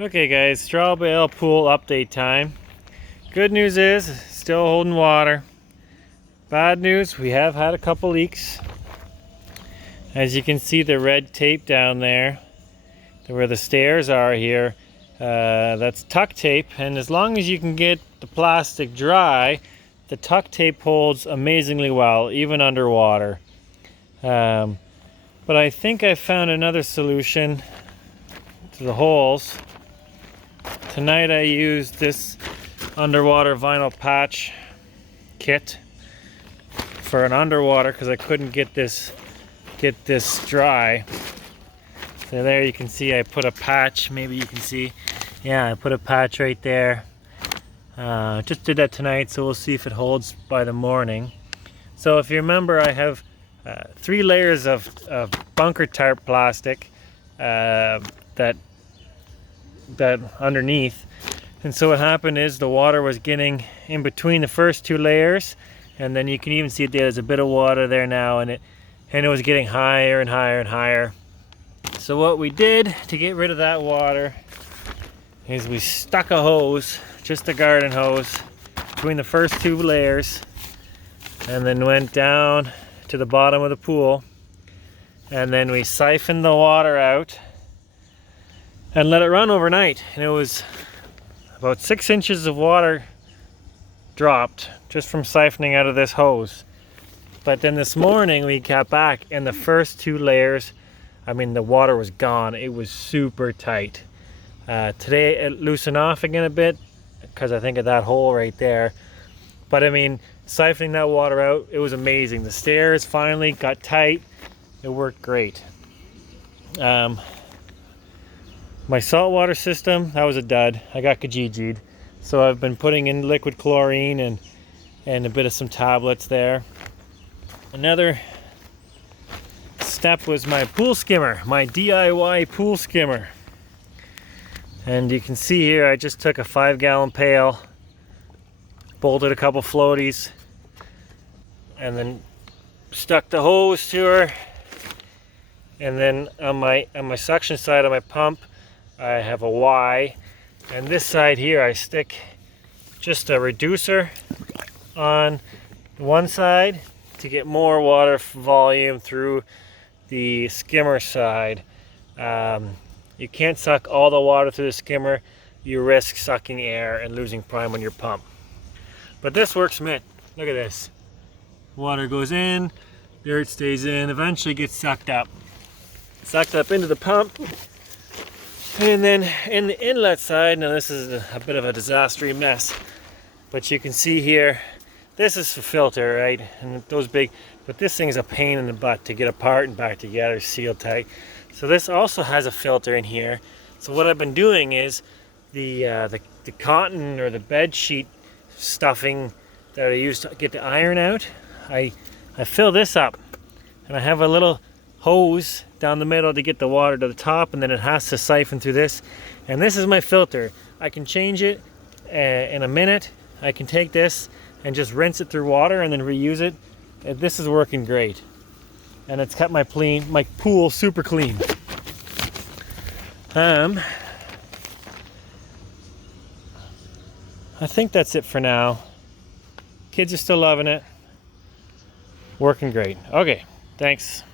Okay guys, straw bale pool update time. Good news is, still holding water. Bad news, we have had a couple leaks. As you can see, the red tape down there, where the stairs are here, that's tuck tape, and as long as you can get the plastic dry, the tuck tape holds amazingly well, even underwater. But I think I found another solution to the holes. Tonight I used this underwater vinyl patch kit for an underwater because I couldn't get this dry. So there you can see I put a patch, maybe you can see. Yeah, I put a patch right there. Just did that tonight, so we'll see if it holds by the morning. So if you remember, I have 3 layers of bunker tarp plastic that underneath, and so what happened is the water was getting in between the first 2 layers, and then you can even see there's a bit of water there now, and it was getting higher and higher and higher. So what we did to get rid of that water is we stuck a hose, just a garden hose, between the first 2 layers, and then went down to the bottom of the pool, and then we siphoned the water out and let it run overnight. And it was about 6 inches of water dropped just from siphoning out of this hose. But then this morning we got back, and the first 2 layers, I mean, the water was gone. It was super tight. Today it loosened off again a bit because I think of that hole right there. But I mean, siphoning that water out, it was amazing. The stairs finally got tight. It worked great. My saltwater system, that was a dud. I got kajiji'd. So I've been putting in liquid chlorine and a bit of some tablets there. Another step was my pool skimmer, my DIY pool skimmer. And you can see here, I just took a 5-gallon pail, bolted a couple floaties, and then stuck the hose to her. And then on my suction side of my pump, I have a Y, and this side here I stick just a reducer on one side to get more water volume through the skimmer side. You can't suck all the water through the skimmer. You risk sucking air and losing prime on your pump. But this works mint. Look at this. Water goes in, dirt stays in, eventually gets sucked up into the pump. And then in the inlet side, now this is a bit of a disastrous mess, but you can see here, this is the filter, right? And those big, but this thing's a pain in the butt to get apart and back together, sealed tight. So this also has a filter in here. So what I've been doing is the cotton or the bed sheet stuffing that I use to get the iron out, I fill this up, and I have a little hose down the middle to get the water to the top, and then it has to siphon through this. And this is my filter. I can change it in a minute. I can take this and just rinse it through water and then reuse it. And this is working great, and it's kept my pool super clean. I think that's it for now. Kids are still loving it. Working great. Okay, thanks.